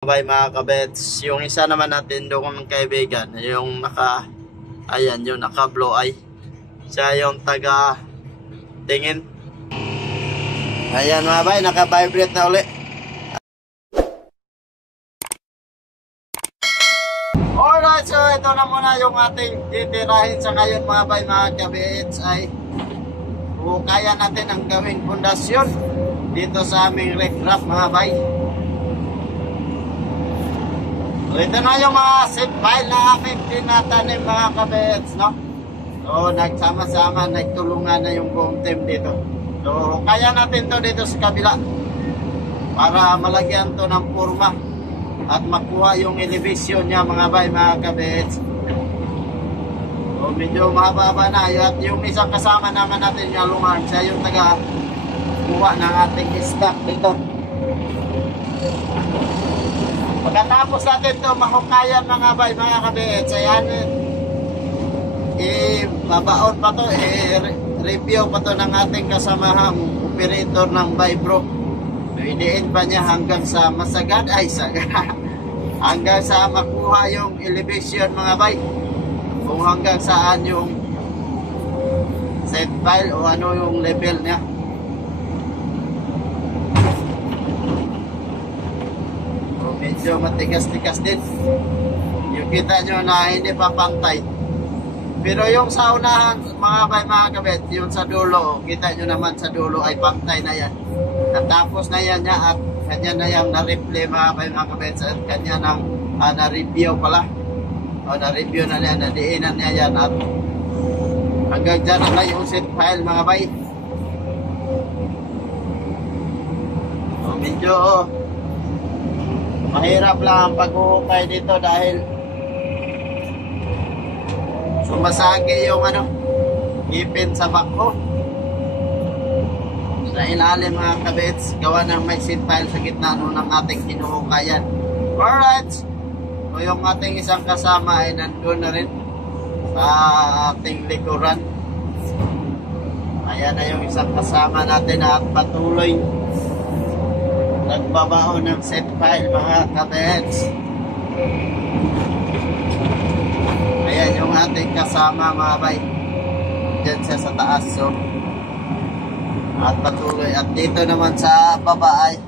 Bye mga kabets, yung isa naman natin doon ng kaibigan, yung ayan, yung naka blue eye. Siya yung taga tingin. Ayan mga bay, naka-vibrate na uli. Alright, so ito na muna yung ating titirahin sa ngayon mga bay mga kabets ay kaya natin ang gawing pundasyon dito sa aming riprap mga bay. So, ito na yung mga seed pile na aming tinatanim mga kabets, no? So, nagsama-sama, nagtulungan na yung buong team dito. So, kaya natin to dito sa kabila para malagyan to ng purma at makuha yung elevation niya mga bay, mga kabets. So, medyo mababa na. At yung isang kasama naman natin yung lungan, siya yung taga-kuha ng ating stock dito. Pagkatapos natin ito mahukayan mga bay, mga kabets, ayan, mabaon pa to, review pa to ng ating kasamahang operator ng Vibro. So, idiin pa niya hanggang sa masagad, hanggang sa makuha yung elevation mga bay, kung hanggang saan yung set file o ano yung level niya. Medyo matigas-tigas din. Yung kita nyo na hindi pa pantay. Pero yung sa unahan, mga bay, mga kabet, yung sa dulo, kita nyo naman sa dulo ay pantay na yan. Natapos na yan niya at kanya na yung na-replay mga bay, mga kabet, at kanya nang na-review pala. O na-review na niya, nadiinan niya yan at hanggang dyan na yung set file mga bay. So medyo mahirap lang ang paghuhukay dito dahil sumasagi yung ipin sa bako sa ilalim mga kabets, gawa ng may seed pile sa gitna ng ating hinuhukayan. Alright, so yung ating isang kasama ay nandun na rin sa ating likuran. Ayan na yung isang kasama natin at patuloy nagbabao ng set file mga kabets. Ayan yung ating kasama mga bay, dyan siya sa taas. So, at patuloy, at dito naman sa baba ay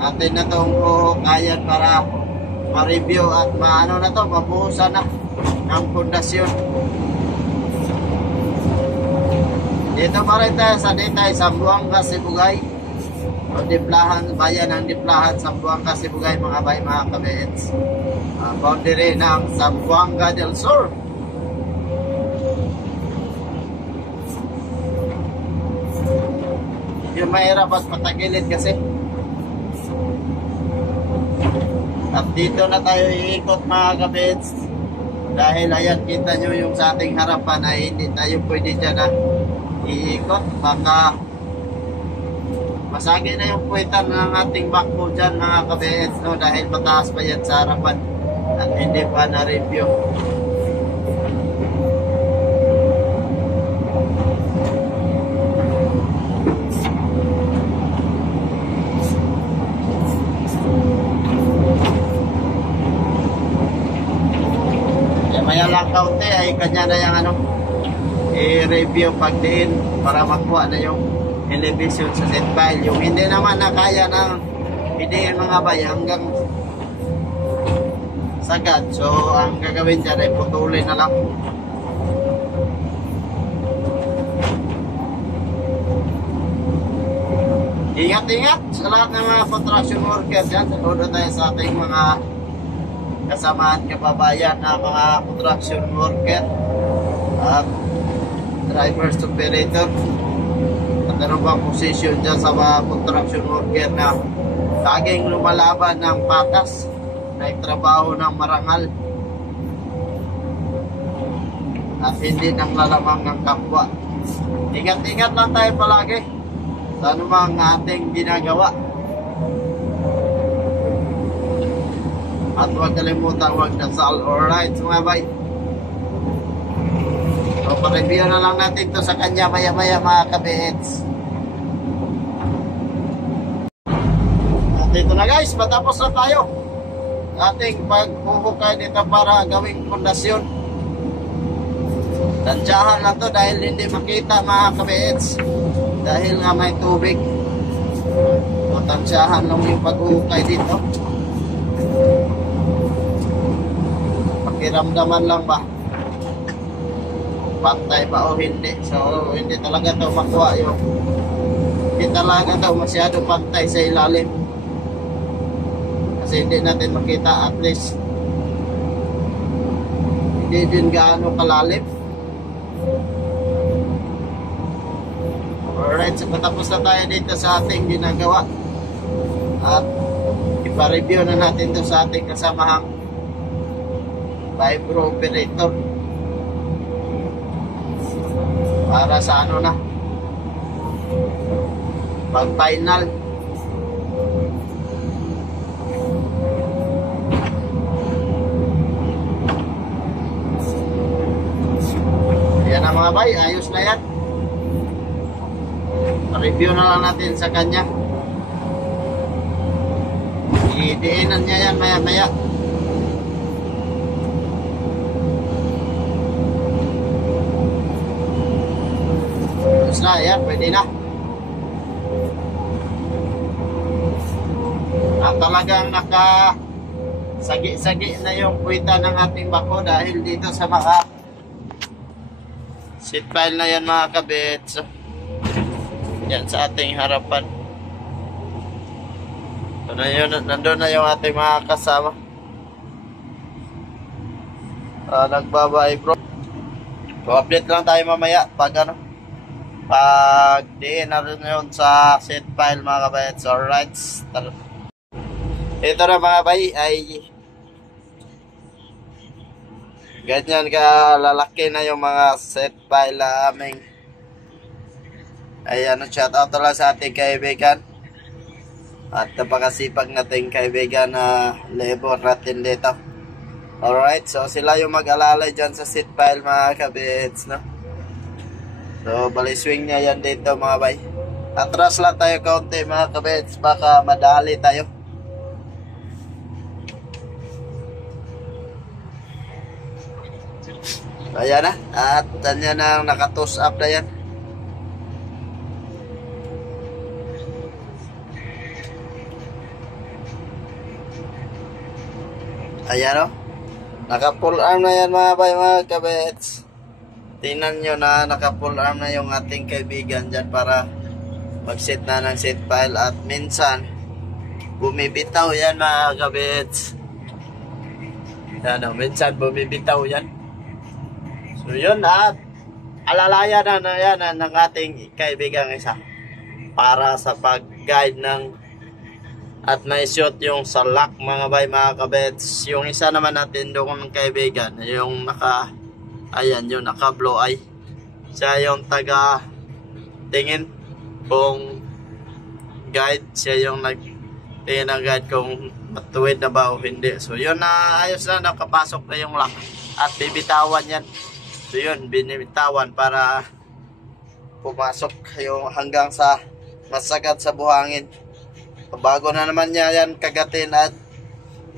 natin na itong huhukayan para ma-review at maano na to, mabuhusan na ng pundasyon. Dito pa rin tayo sa Ditay, Zamboanga, Sibugay. O Diplahan, bayan ng Diplahan, Zamboanga, Sibugay mga bay, mga kabets. Boundary ng Zamboanga del Sur. Yung mahirap at patagilid kasi. At dito na tayo iikot mga kabets. Dahil ayan, kita nyo yung sa ating harapan ay hindi tayo pwede dyan iikot, baka masagi na yung puwitan ng ating bakbo dyan mga kabets, no? Dahil mataas pa yan sa harapan at hindi pa na-review. Maya lang kaunti ay kanya na yung i-review pagdiin para makuha na yung elevation sa set file. Yung hindi naman na kaya ng idiin mga bay hanggang sagad, so ang gagawin dyan ay putulin na lang. Ingat-ingat sa lahat ng mga construction workers yan. Saludo tayo sa ating mga kasamaan kababayan na mga construction worker at drivers, operator, at ano bang position dyan sa mga construction worker na laging lumalaban ng patas, nagtrabaho ng marangal at hindi nang lalamang ng kapwa. Ingat-ingat lang tayo palagi sa anumang ating ginagawa at huwag kalimutan, huwag dasal. Alright mga bay, so pa-review na lang natin to sa kanya maya-maya mga kabits. dito na guys, matapos na tayo ating paghuhukay dito para gawing pundasyon. Tansyahan lang to dahil hindi makita mga kabits, dahil nga may tubig. So, tansyahan lang yung paghuhukay dito. Pakiramdaman lang ba pantay ba o hindi. So hindi talaga to makuha yung, hindi talaga to masyado pantay sa ilalim kasi hindi natin makita, at least hindi din gaano kalalim. Alright, so patapos na tayo dito sa ating ginagawa at ipa-review na natin to sa ating kasamahang vibro operator para sa ano na pag final. Yan na mga bay, ayos na yan. Review na lang natin sa kanya. Idiinan niya yan maya maya. Ayos na yan, pwede na. At talagang naka sagi-sagi na yung puwita ng ating bako dahil dito sa mga seat pile na yan mga kabits. Yan sa ating harapan. So, nandun na yung ating mga kasama. Nagbabay bro. So update lang tayo mamaya pag ano, pag diin na rin yun sa seat pile mga kabits. Alright, ito na mga bay ay ganyan kalalaki na yung mga set file na aming. Ayan, shout out lang sa ating kaibigan at napakasipag nating kaibigan na labor natin dito. Alright, so sila yung mag-alalay dyan sa set file mga kabits, no? So baliswing niya yan dito mga bay. Atras lang tayo kaunti mga kabits, baka madali tayo. Ayan na, at yan ang nakatos up na yan. Ayan o, naka full arm na yan mga bay mga kabets. Tingnan nyo na naka full arm na yung ating kaibigan dyan para mag-set na ng set file. At minsan bumibitaw yan mga kabets. Yan o, minsan bumibitaw yan. So yun, at alalayan na yan ng ating kaibigang isa para sa pag-guide ng at na-shoot yung sa lock mga bay mga kabets. Yung isa naman natin doon ng kaibigan, yung ayan, yung naka blow eye, siya yung taga tingin kung guide, siya yung nagtingin ng guide kung matuwid na ba o hindi. So yun, na ayos na, nakapasok na yung lock at bibitawan yan. So yun, binibitawan para pumasok yung hanggang sa masagad sa buhangin. Bago na naman niya yan kagatin at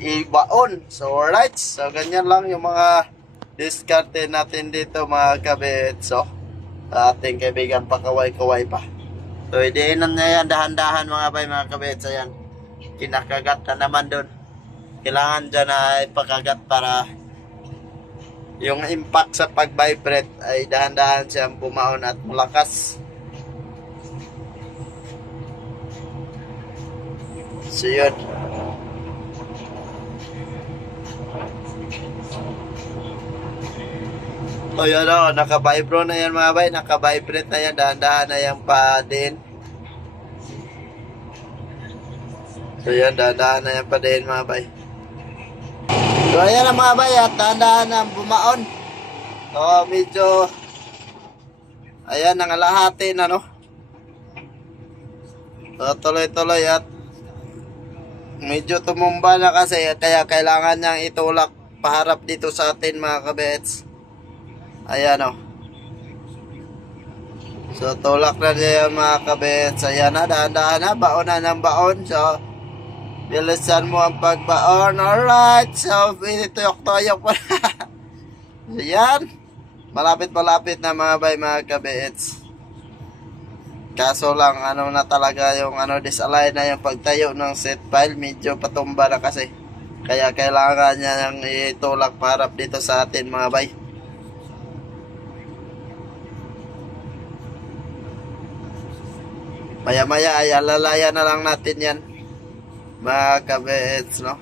ibaon. So alright, so ganyan lang yung mga diskarte natin dito mga kabits. So ating kaibigan pa kaway-kaway pa. So idiinan na yan dahan-dahan mga bay mga kabits. Ayan, kinakagat na naman doon. Kailangan dyan na ipakagat para yung impact sa pag-vibrate ay dahan-dahan siyang bumaon at malakas. So yun. O yun o, naka-vibro na yan mga bay, naka-vibrate na yan, dahan-dahan na yan pa din. So yun, dahan-dahan na yan pa din mga bay. So ayan ang mga bay, at dahan-dahan na bumaon. So medyo ayan, nangalahati na no. So tuloy-tuloy at medyo tumumba na kasi, kaya kailangan niyang itulak paharap dito sa atin mga kabets. Ayan o. So tulak na niya mga kabets. Ayan na, dahan-dahan na, baon na ng baon. So Bilisan mo ang pagbaon. Alright. So, tuyok-tuyok pa. Yan. Malapit-malapit na mga bay, mga kabits. Kaso lang, ano na talaga yung disalign na yung pagtayo ng set file. Medyo patumba na kasi. Kaya kailangan niya ng itulak parap dito sa atin, mga bay. Maya-maya ay alalaya na lang natin yan, mga kabits, no?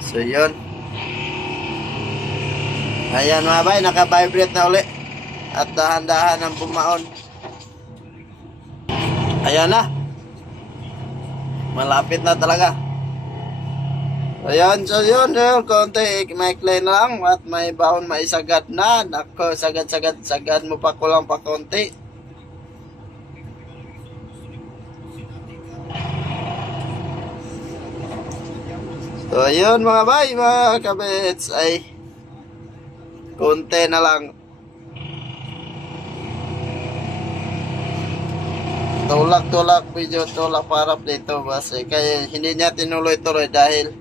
So, yun. Ayan, mga bay, naka-vibrate na uli. At dahan-dahan ang bumaon. Ayan na. Malapit na talaga. Ayan, so yun, konti, maikli na lang. At may baon, maisagad na. Nako, sagad mo pa, kulang pa konti. So yun mga bay, mga kabits, ay konti na lang. Tulak, video tulak parap dito base. Kaya hindi niya tinuloy-tuloy dahil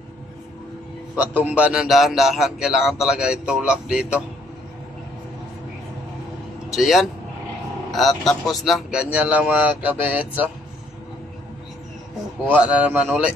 patumba ng dahan-dahan. Kailangan talaga itulak dito. So yan. At tapos na. Ganyan lang mga kabits. Kuha na naman uli.